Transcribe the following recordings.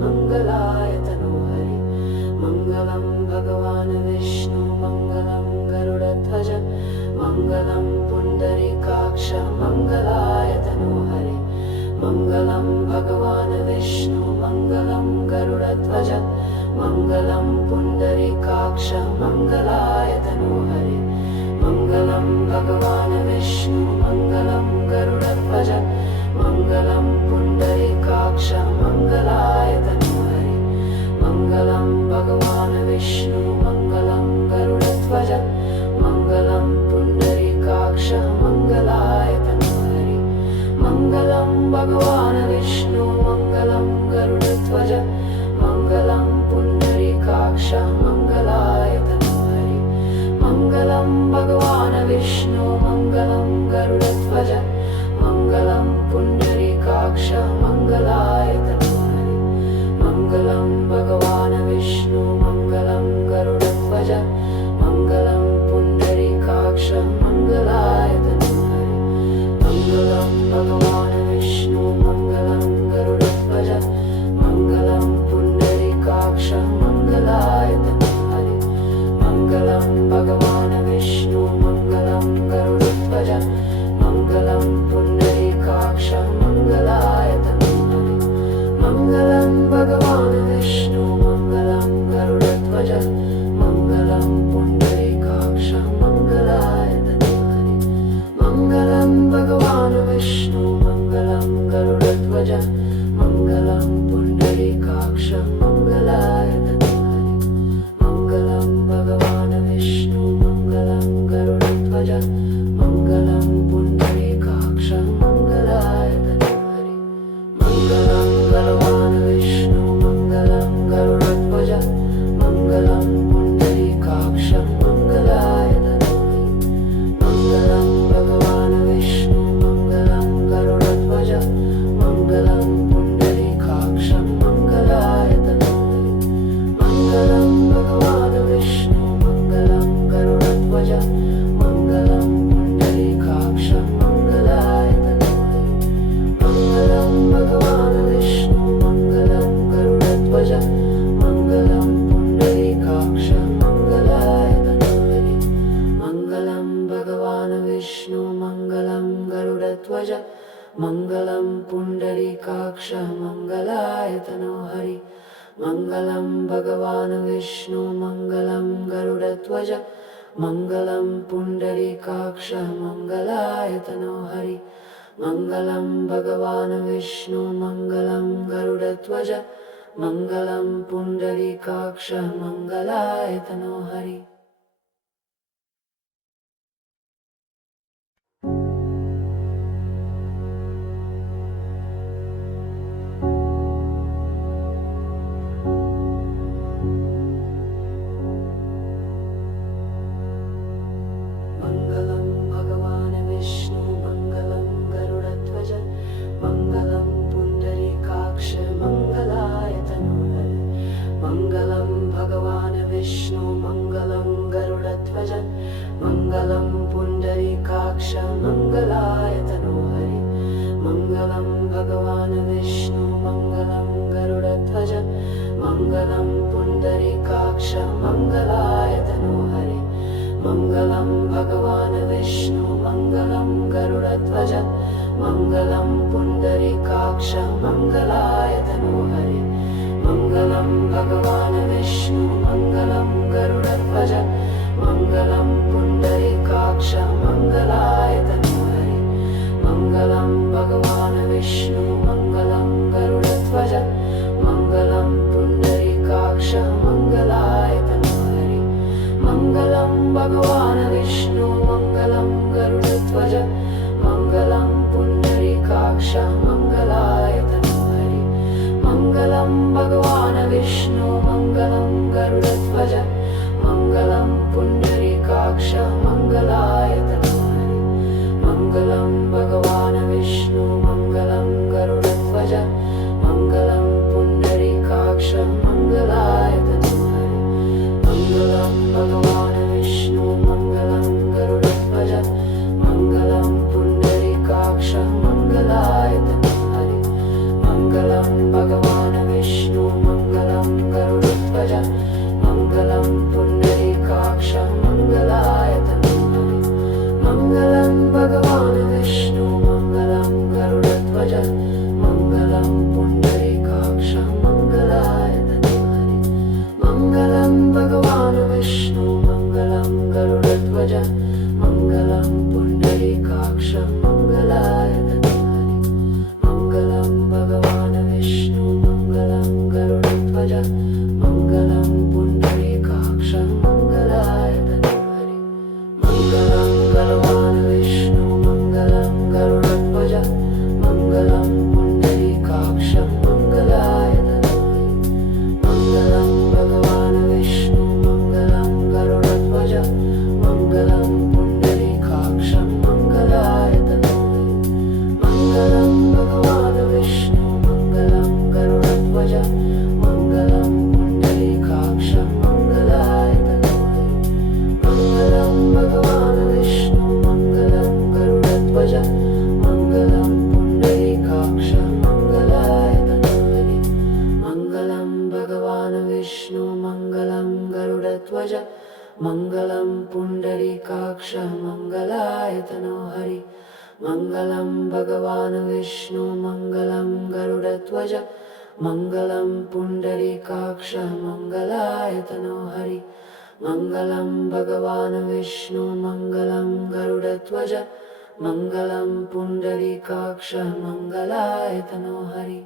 मङ्गलाय तनोहरि मङ्गलं भगवान् विष्णु मङ्गलं गरुडध्वज मङ्गलं पुण्डरीकाक्ष मङ्गलाय तनोहरि मङ्गलं भगवान् विष्णु मङ्गलं गरुडध्वज मङ्गलं पुण्डरीकाक्ष मङ्गलाय तनोहरि मङ्गलं भगवान् विष्णु मङ्गलं गरुडध्वज मङ्गलं पुण्डरीकाक्ष मङ्गलाय तनोहरि मङ्गलं भगवान् विष्णु मङ्गलं गरुडध्वज मङ्गलं पुण्डरीकाक्ष मङ्गलाय तनोहरि मङ्गलं भगवान् विष्णु मङ्गलं गरुडध्वज मङ्गलं पुण्डरीकाक्ष मङ्गलाय तनोहरि मङ्गलं भगवान् विष्णु मङ्गलं गरुडध्वज मङ्गलं पुण्डरीकाक्ष मङ्गलाय तनोहरि मङ्गलं भगवान् विष्णु मङ्गलं गरुडध्वज मङ्गलं पुण्डरीकाक्ष मङ्गलाय तनोहरि मङ्गलं भगवान् विष्णु मङ्गलं गरुडध्वज मङ्गलं पुण्डरीकाक्ष मङ्गलाय तनोहरि मङ्गलं भगवान् विष्णु मङ्गलं गरुडध्वज मङ्गलं पुण्डरीकाक्ष मङ्गलाय तनोहरि मङ्गलं भगवान् विष्णु मङ्गलं गरुडध्वज मङ्गलं पुण्डरीकाक्ष मङ्गलाय तनोहरि मङ्गलं भगवान् विष्णु मङ्गलं गरुडध्वज मङ्गलं पुण्डरीकाक्ष मङ्गलाय तनोहरि मङ्गलं भगवान् विष्णु मङ्गलं गरुडध्वज मङ्गलं पुण्डरीकाक्ष मङ्गलाय तनोहरि मङ्गलं भगवान् विष्णु मङ्गलं गरुडध्वज मङ्गलं पुण्डरीकाक्ष मङ्गलाय तनोहरि मङ्गलं भगवान् विष्णु मङ्गलं गरुडध्वज मङ्गलं पुण्डरीकाक्ष मङ्गलाय तनोहरि मङ्गलं भगवान् विष्णु मङ्गलं गरुडध्वज मङ्गलं पुण्डरीकाक्ष मङ्गलाय तनोहरि मङ्गलं भगवान् विष्णु मङ्गलं गरुडध्वज मङ्गलं पुण्डरीकाक्ष मङ्गलाय तनोहरि मङ्गलं भगवान् विष्णु मङ्गलं गरुडध्वज मङ्गलं पुण्डरीकाक्ष मङ्गलाय तनोहरि मङ्गलं भगवान् विष्णु मङ्गलं गरुडध्वज मङ्गलं पुण्डरीकाक्ष मङ्गलाय तनोहरि मङ्गलं भगवान् विष्णु मङ्गलं गरुडध्वज मङ्गलं पुण्डरीकाक्ष मङ्गलाय तनोहरि मङ्गलं भगवान् विष्णु मङ्गलं गरुडध्वज मङ्गलं पुण्डरीकाक्ष मङ्गलाय तनोहरि मङ्गलं भगवान् विष्णु मङ्गलं गरुडध्वज मङ्गलं पुण्डरीकाक्ष मङ्गलाय तनोहरि मङ्गलं भगवान् विष्णु मङ्गलं गरुडध्वज मङ्गलं पुण्डरीकाक्ष मङ्गलाय तनोहरि मङ्गलं भगवान् विष्णु मङ्गलं गरुडध्वज मङ्गलं पुण्डरीकाक्ष मङ्गलाय तनोहरि मङ्गलं भगवान् विष्णु मङ्गलं गरुडध्वज मङ्गलं पुण्डरीकाक्ष मङ्गलाय तनोहरि मङ्गलं भगवान् विष्णु मङ्गलं गरुडध्वज मङ्गलं पुण्डरीकाक्ष मङ्गलाय तनोहरि मङ्गलं भगवान् विष्णु मङ्गलं गरुडध्वज मङ्गलं पुण्डरीकाक्ष मङ्गलाय तनोहरि मङ्गलं भगवान् विष्णु मङ्गलं गरुडध्वज मङ्गलं पुण्डरीकाक्ष मङ्गलाय तनोहरि मङ्गलं भगवान् विष्णु मङ्गलं गरुडध्वज मङ्गलं पुण्डरीकाक्ष मङ्गलाय तनोहरि मङ्गलं भगवान् विष्णु मङ्गलं गरुडध्वज मङ्गलं पुण्डरीकाक्ष मङ्गलाय तनोहरि मङ्गलं भगवान् विष्णु गरुडध्वज मङ्गलं पुण्डरीकाक्ष मङ्गलाय तनोहरि मङ्गलं भगवान् विष्णु मङ्गलं गरुडध्वज मङ्गलं पुण्डरीकाक्ष मङ्गलाय तनोहरि मङ्गलं भगवान् विष्णु मङ्गलं गरुडध्वज मङ्गलं पुण्डरीकाक्ष मङ्गलाय तनोहरि मङ्गलं भगवान् विष्णु मङ्गलं गरुडध्वज मङ्गलं पुण्डरीकाक्ष मङ्गलाय तनोहरि मङ्गलं भगवान् विष्णु मङ्गलं गरुडध्वज मङ्गलं पुण्डरीकाक्ष मङ्गलाय तनोहरि मङ्गलं भगवान् विष्णु मङ्गलं गरुडध्वज मङ्गलं पुण्डरीकाक्ष मङ्गलाय तनोहरि मङ्गलं भगवान् विष्णु मङ्गलं गरुडध्वज मङ्गलं पुण्डरीकाक्ष मङ्गलाय तनोहरि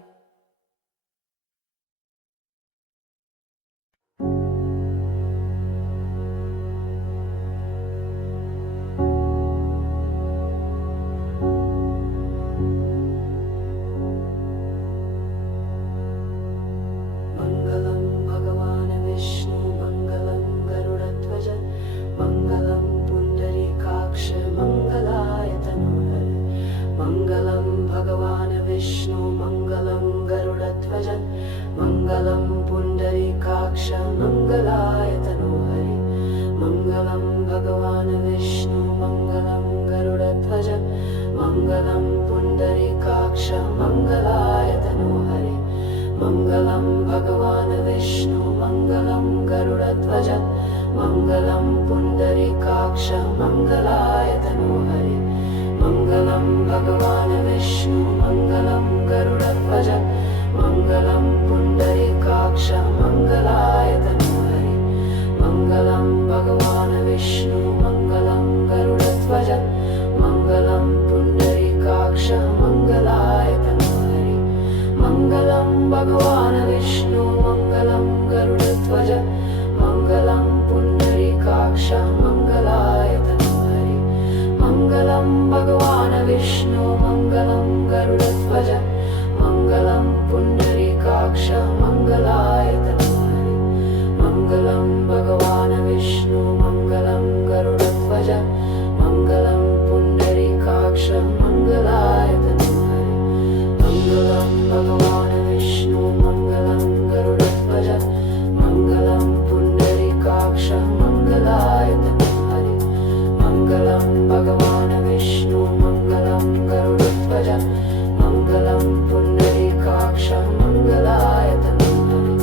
मङ्गलं भगवान् विष्णु मङ्गलं गरुडध्वज मङ्गलं पुण्डरीकाक्ष मङ्गलाय तनोहरि मङ्गलं भगवान् विष्णु मङ्गलं गरुडध्वज मङ्गलं पुण्डरीकाक्ष मङ्गलाय तनोहरि मङ्गलं भगवान् विष्णु मङ्गलं गरुडध्वज मङ्गलं पुण्डरीकाक्ष मङ्गलाय तनोहरि मङ्गलं भगवान् विष्णु मङ्गलं गरुडध्वज मङ्गलं पुण्डरीकाक्ष मङ्गलाय तनोहरि मङ्गलं भगवान् विष्णु मङ्गलं गरुडध्वज मङ्गलं पुण्डरीकाक्ष मङ्गलाय तनोहरि मङ्गलं भगवान् विष्णु मङ्गलं गरुडध्वज मङ्गलं पुण्डरीकाक्ष मङ्गलाय तनोहरि मङ्गलं भगवान् विष्णु मङ्गलं गरुडध्वज मङ्गलं पुण्डरीकाक्ष मङ्गलाय तनोहरि मङ्गलं भगवान् विष्णु मङ्गलं गरुडध्वज मङ्गलं पुण्डरीकाक्ष मङ्गलाय तनोहरि मङ्गलं भगवान् विष्णु मङ्गलं गरुडध्वज मङ्गलं पुण्डरीकाक्ष मङ्गलाय तनोहरि मङ्गलं भगवान् विष्णु मङ्गलं गरुडध्वज मङ्गलं पुण्डरीकाक्ष मङ्गलाय तनोहरि मङ्गलं भगवान् विष्णु मङ्गलं गरुडध्वज मङ्गलं पुण्डरीकाक्ष मङ्गलाय तनोहरि मङ्गलं भगवान् विष्णु मङ्गलं गरुडध्वज मङ्गलं पुण्डरीकाक्ष मङ्गलाय तनोहरि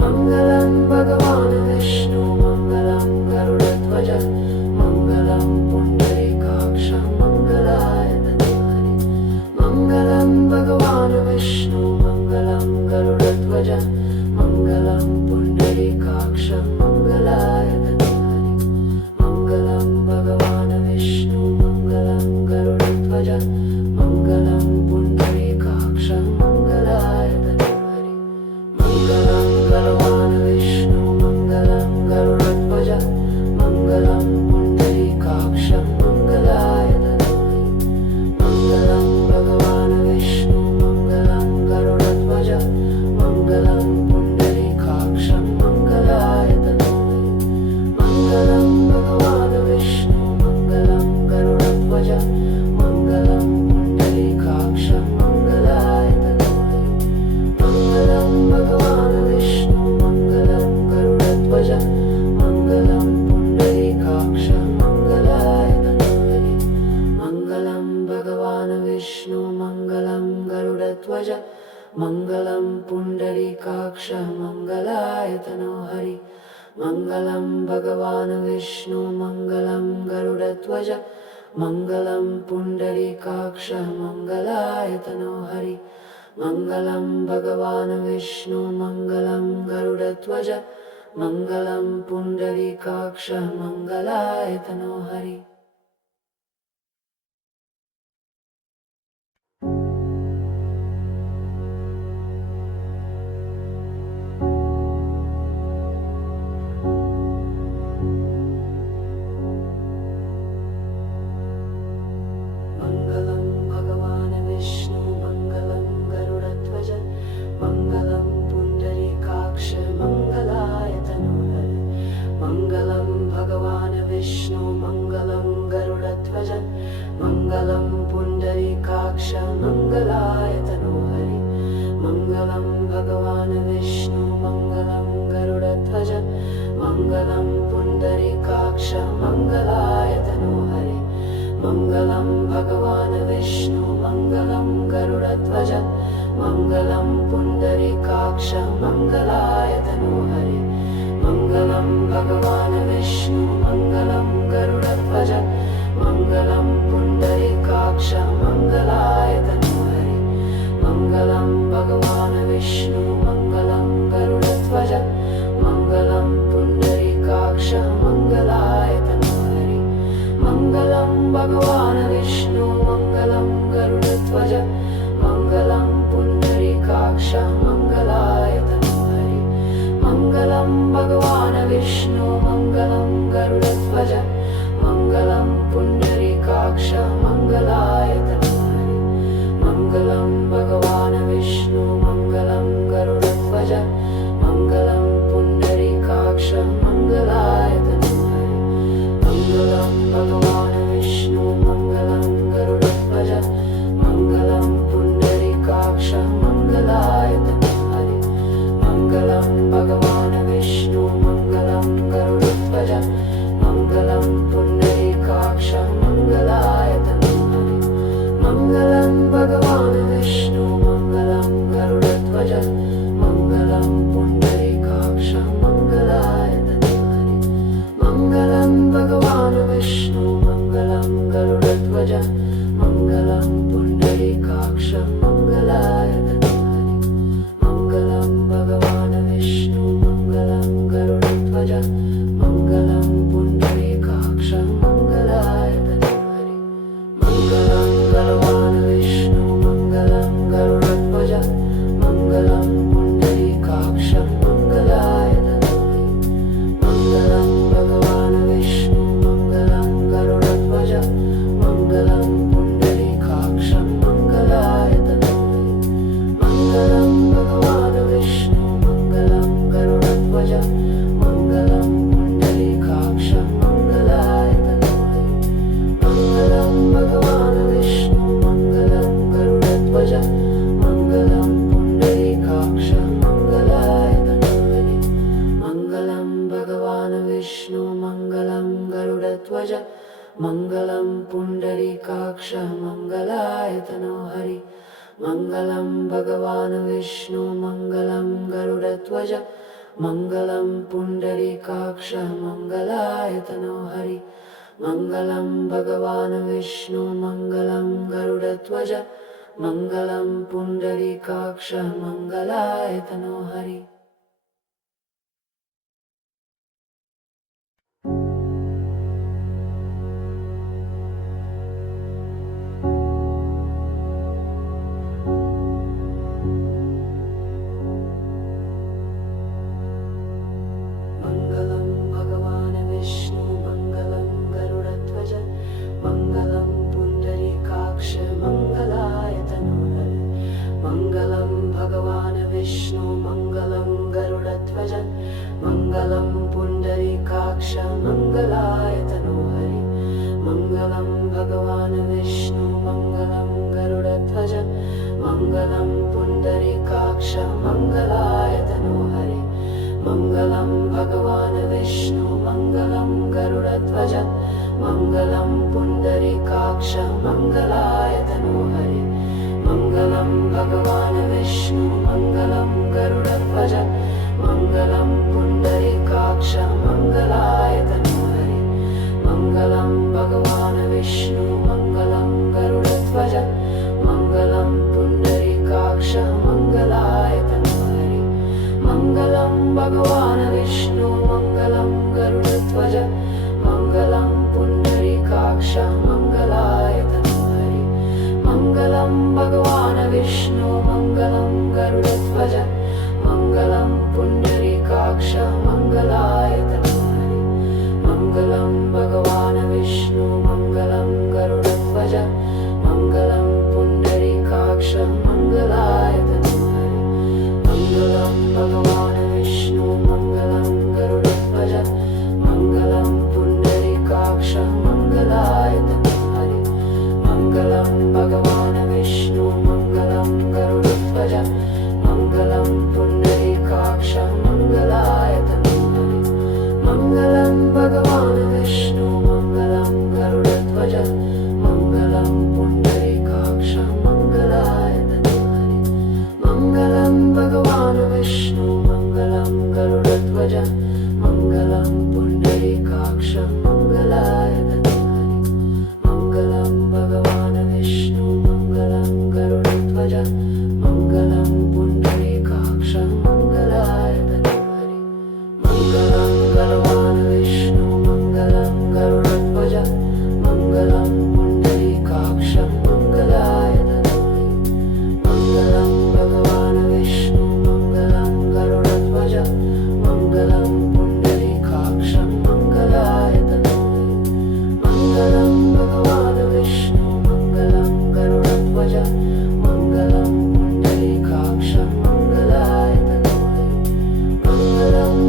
मङ्गलं भगवान् विष्णु मङ्गलं गरुडध्वज मङ्गलं पुण्डरीकाक्ष मङ्गलाय तनोहरि मङ्गलं भगवान् विष्णु मङ्गलं गरुडध्वज मङ्गलं पुण्डरीकाक्ष मङ्गलाय तनोहरि मङ्गलं भगवान् विष्णु मङ्गलं गरुडध्वज मङ्गलं पुण्डरीकाक्ष मङ्गलाय तनोहरि मङ्गलं भगवान् विष्णु मङ्गलं गरुडध्वज मङ्गलं पुण्डरीकाक्ष मङ्गलाय तनोहरि मङ्गलं भगवान् विष्णु मङ्गलं गरुडध्वज मङ्गलं पुण्डरीकाक्ष मङ्गलाय तनोहरि मङ्गलं भगवान् विष्णु मङ्गलं गरुडध्वज मङ्गलं पुण्डरीकाक्ष मङ्गलाय तनोहरि मङ्गलं भगवान् विष्णु मङ्गलं गरुडध्वज मङ्गलं पुण्डरीकाक्ष मङ्गलाय तनोहरि मङ्गलं भगवान् विष्णु मङ्गलं गरुडध्वज मङ्गलं पुण्डरीकाक्ष मङ्गलाय तनोहरि मङ्गलं भगवान् विष्णु मङ्गलं गरुडध्वज मङ्गलं पुण्डरीकाक्ष मङ्गलाय तनोहरि मङ्गलं भगवान् विष्णु मङ्गलं गरुडध्वज मङ्गलं पुण्डरीकाक्ष मङ्गलाय तनोहरि विष्णु मङ्गलं गरुडध्वज मङ्गलं पुण्डरीकाक्ष मङ्गलाय तनोहरे मङ्गलं भगवान् विष्णु मङ्गलं गरुडध्वज मङ्गलं पुण्डरीकाक्ष मङ्गलाय तनोहरे मङ्गलं भगवान् विष्णु मङ्गलं गरुडध्वज मङ्गलं पुण्डरीकाक्ष मङ्गलाय तनोहरे मङ्गलं भगवान् विष्णु मङ्गलं गरुडध्वज मङ्गलं पुण्डरीकाक्ष मङ्गलाय तनोहरे मङ्गलं भगवान् विष्णु मङ्गलं गरुडध्वज मङ्गलं पुण्डरीकाक्ष मङ्गलाय तनोहरे मङ्गलं भगवान् विष्णु मङ्गलं गरुडध्वज मङ्गलं पुण्डरीकाक्ष मङ्गलाय तनोहरे मङ्गलं भगवान् विष्णु मङ्गलं गरुडध्वज मङ्गलं पुण्डरीकाक्ष मङ्गलाय तनोहरे मङ्गलं भगवान् विष्णु मङ्गलं गरुडध्वज मङ्गलं पुण्डरीकाक्ष मङ्गलाय तनोहरे मङ्गलं भगवान् विष्णु मङ्गलं गरुडध्वज मङ्गलं पुण्डरीकाक्ष मङ्गलाय तनोहरे मङ्गलं भगवान् विष्णु मङ्गलं गरुडध्वज मङ्गलं पुण्डरीकाक्ष मङ्गलाय तनोहरे मङ्गलं भगवान् विष्णु मङ्गलं गरुडध्वज मङ्गलं पुण्डरीकाक्ष मङ्गलाय तनोहरे मङ्गलं भगवान् विष्णु मङ्गलं गरुडध्वज मङ्गलं पुण्डरीकाक्ष मङ्गलाय तनोहरे मङ्गलं भगवान् विष्णु मङ्गलं गरुडध्वज मङ्गलं पुण्डरीकाक्ष मङ्गलाय तनोहरे मङ्गलं भगवान् विष्णु मङ्गलं गरुडध्वज मङ्गलं पुण्डरीकाक्ष मङ्गलाय तनोहरे मङ्गलं भगवान् विष्णु मङ्गलं गरुडध्वज मङ्गलं पुण्डरीकाक्ष मङ्गलाय तनोहरे मङ्गलं भगवान् विष्णु मङ्गलं गरुडध्वज मङ्गलं पुण्डरीकाक्ष मङ्गलाय तनोहरे मङ्गलं भगवान् विष्णु मङ्गलं गरुडध्वज मङ्गलं पुण्डरीकाक्ष मङ्गलाय तनोहरे मङ्गलं भगवान् विष्णु मङ्गलं गरुडध्वज मङ्गलं पुण्डरीकाक्ष मङ्गलाय तनोहरे मङ्गलं भगवान् विष्णु मङ्गलं गरुडध्वज मङ्गलं पुण्डरीकाक्ष मङ्गलाय तनोहरे मङ्गलं भगवान् विष्णु मङ्गलं गरुडध्वज मङ्गलं पुण्डरीकाक्ष मङ्गलाय तनोहरे मङ्गलं भगवान् विष्णु मङ्गलं गरुडध्वज मङ्गलं पुण्डरीकाक्ष मङ्गलाय तनोहरे मङ्गलं भगवान् विष्णु मङ्गलं गरुडध्वज मङ्गलं पुण्डरीकाक्ष मङ्गलाय तनोहरे मङ्गलं भगवान् विष्णु मङ्गलं गरुडध्वज मङ्गलं पुण्डरीकाक्ष मङ्गलाय तनोहरे मङ्गलं भगवान् विष्णु मङ्गलं गरुडध्वज मङ्गलं पुण्डरीकाक्ष मङ्गलाय तनोहरे मङ्गलं भगवान् विष्णु मङ्गलं गरुडध्वज मङ्गलं पुण्डरीकाक्ष मङ्गलाय तनोहरे मङ्गलं भगवान् विष्णु मङ्गलं गरुडध्वज मङ्गलं पुण्डरीकाक्ष मङ्गलाय तनोहरे मङ्गलं भगवान् विष्णु मङ्गलं गरुडध्वज मङ्गलं पुण्डरीकाक्ष मङ्गलाय तनोहरे मङ्गलं भगवान् विष्णु मङ्गलं गरुडध्वज मङ्गलं पुण्डरीकाक्ष मङ्गलाय तनोहरे मङ्गलं भगवान् विष्णु मङ्गलं गरुडध्वज मङ्गलं गरुडध्वज मङ्गलं पुण्डरीकाक्ष मङ्गलायतनो हरि मङ्गलं भगवान् विष्णु मङ्गलं गरुडध्वज मङ्गलं पुण्डरीकाक्ष मङ्गलायतनो हरि मङ्गलं भगवान् विष्णु मङ्गलं गरुडध्वज मङ्गलं पुण्डरीकाक्ष मङ्गलायतनो हरि मङ्गलं भगवान् विष्णु मङ्गलं गरुडध्वज मङ्गलं पुण्डरीकाक्ष मङ्गलायतनो हरि मङ्गलं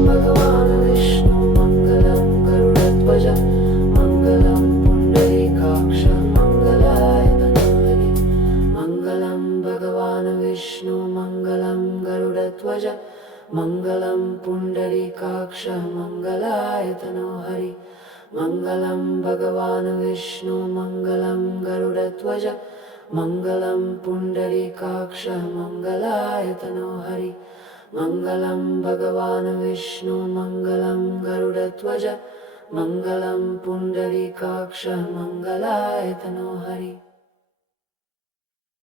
भगवान् विष्णु मङ्गलं गरुडध्वज मङ्गलं पुण्डरीकाक्ष मङ्गलायतनो हरि मङ्गलं भगवान् विष्णु मङ्गलं गरुडध्वज मङ्गलं पुण्डरीकाक्ष मङ्गलायतनो हरि मङ्गलं भगवान् विष्णु मङ्गलं गरुडध्वज मङ्गलं पुण्डरीकाक्ष मङ्गलायतनो हरि मङ्गलं भगवान् विष्णु मङ्गलं गरुडध्वज मङ्गलं पुण्डरीकाक्ष मङ्गलायतनो हरि मङ्गलं भगवान् विष्णु मङ्गलं गरुडध्वज मङ्गलं पुण्डरीकाक्ष मङ्गलायतनो हरि।